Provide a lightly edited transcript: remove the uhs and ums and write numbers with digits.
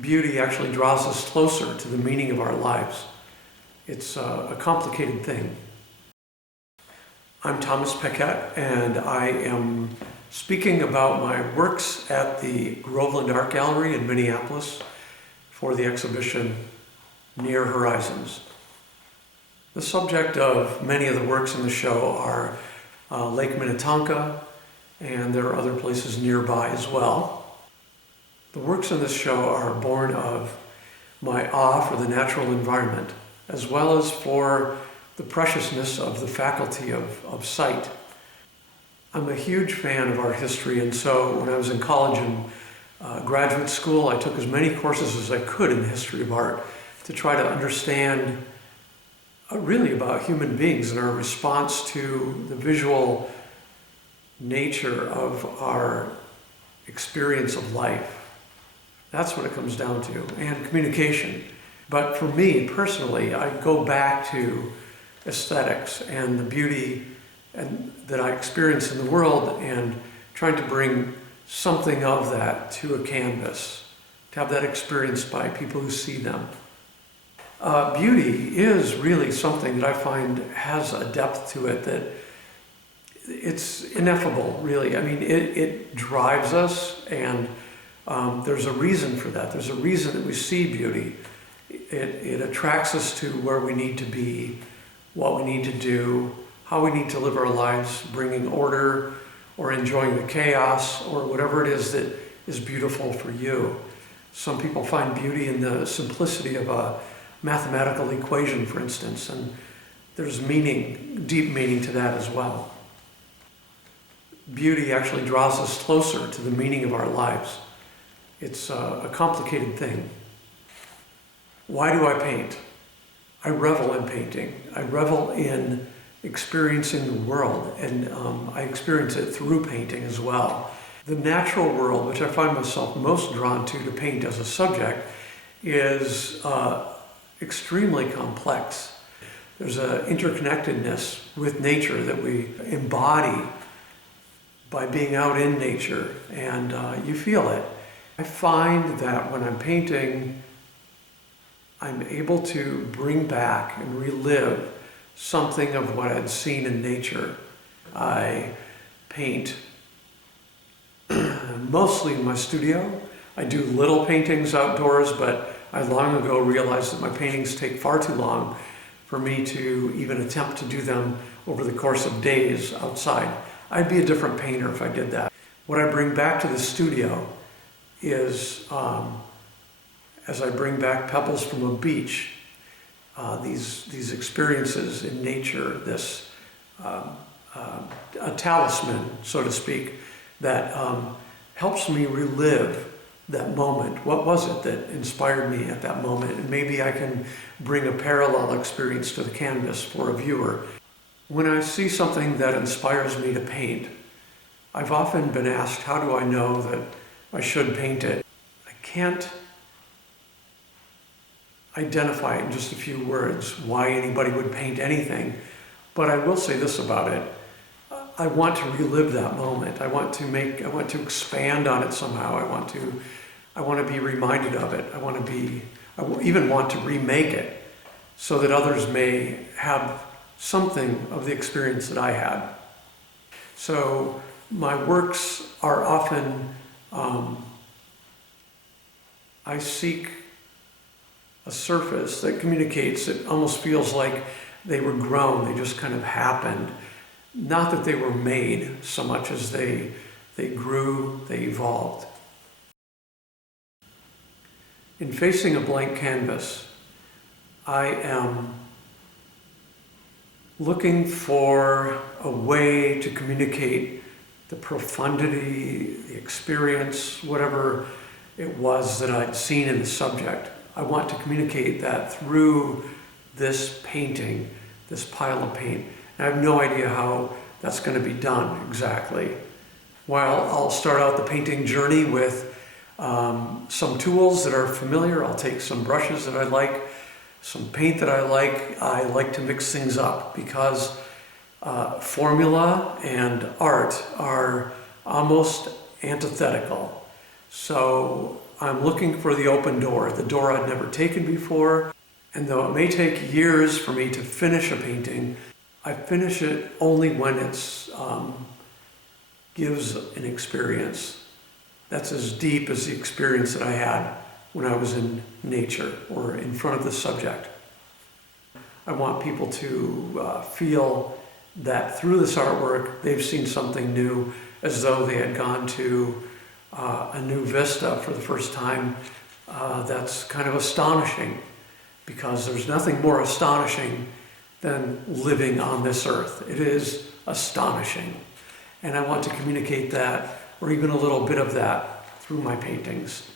beauty actually draws us closer to the meaning of our lives. It's a complicated thing. I'm Thomas Paquette, and I am speaking about my works at the Groveland Art Gallery in Minneapolis for the exhibition Near Horizons. The subject of many of the works in the show are Lake Minnetonka, and there are other places nearby as well. The works in this show are born of my awe for the natural environment, as well as for the preciousness of the faculty of sight. I'm a huge fan of art history, and so when I was in college and graduate school, I took as many courses as I could in the history of art to try to understand really about human beings and our response to the visual nature of our experience of life. That's what it comes down to, and communication. But for me personally, I go back to aesthetics and the beauty that I experience in the world and trying to bring something of that to a canvas, to have that experienced by people who see them. Beauty is really something that I find has a depth to it that it's ineffable, really. I mean, it drives us, and there's a reason for that. There's a reason that we see beauty. It attracts us to where we need to be, what we need to do, how we need to live our lives, bringing order or enjoying the chaos or whatever it is that is beautiful for you. Some people find beauty in the simplicity of a mathematical equation, for instance, and there's meaning, deep meaning to that as well. Beauty actually draws us closer to the meaning of our lives. It's a complicated thing. Why do I paint? I revel in painting. I revel in experiencing the world, and I experience it through painting as well. The natural world, which I find myself most drawn to paint as a subject, is extremely complex. There's an interconnectedness with nature that we embody by being out in nature, and you feel it. I find that when I'm painting, I'm able to bring back and relive something of what I'd seen in nature. I paint mostly in my studio. I do little paintings outdoors, but I long ago realized that my paintings take far too long for me to even attempt to do them over the course of days outside. I'd be a different painter if I did that. What I bring back to the studio is, as I bring back pebbles from a beach, these experiences in nature, this a talisman, so to speak, that helps me relive that moment. What was it that inspired me at that moment? And maybe I can bring a parallel experience to the canvas for a viewer. When I see something that inspires me to paint, I've often been asked, how do I know that I should paint it? I can't identify in just a few words why anybody would paint anything, but I will say this about it. I want to relive that moment. I want to expand on it somehow. I want to be reminded of it. I even want to remake it so that others may have something of the experience that I had. So my works are often, I seek a surface that communicates, it almost feels like they were grown, they just kind of happened. Not that they were made so much as they grew, they evolved. In facing a blank canvas, I am looking for a way to communicate the profundity, the experience, whatever it was that I'd seen in the subject. I want to communicate that through this painting, this pile of paint. And I have no idea how that's going to be done exactly. While I'll start out the painting journey with some tools that are familiar, I'll take some brushes that I like, some paint that I like to mix things up because formula and art are almost antithetical. So I'm looking for the open door, the door I'd never taken before. And though it may take years for me to finish a painting, I finish it only when it gives an experience that's as deep as the experience that I had when I was in nature or in front of the subject. I want people to feel that through this artwork they've seen something new, as though they had gone to a new vista for the first time. That's kind of astonishing, because there's nothing more astonishing than living on this earth. It is astonishing. And I want to communicate that, or even a little bit of that, through my paintings.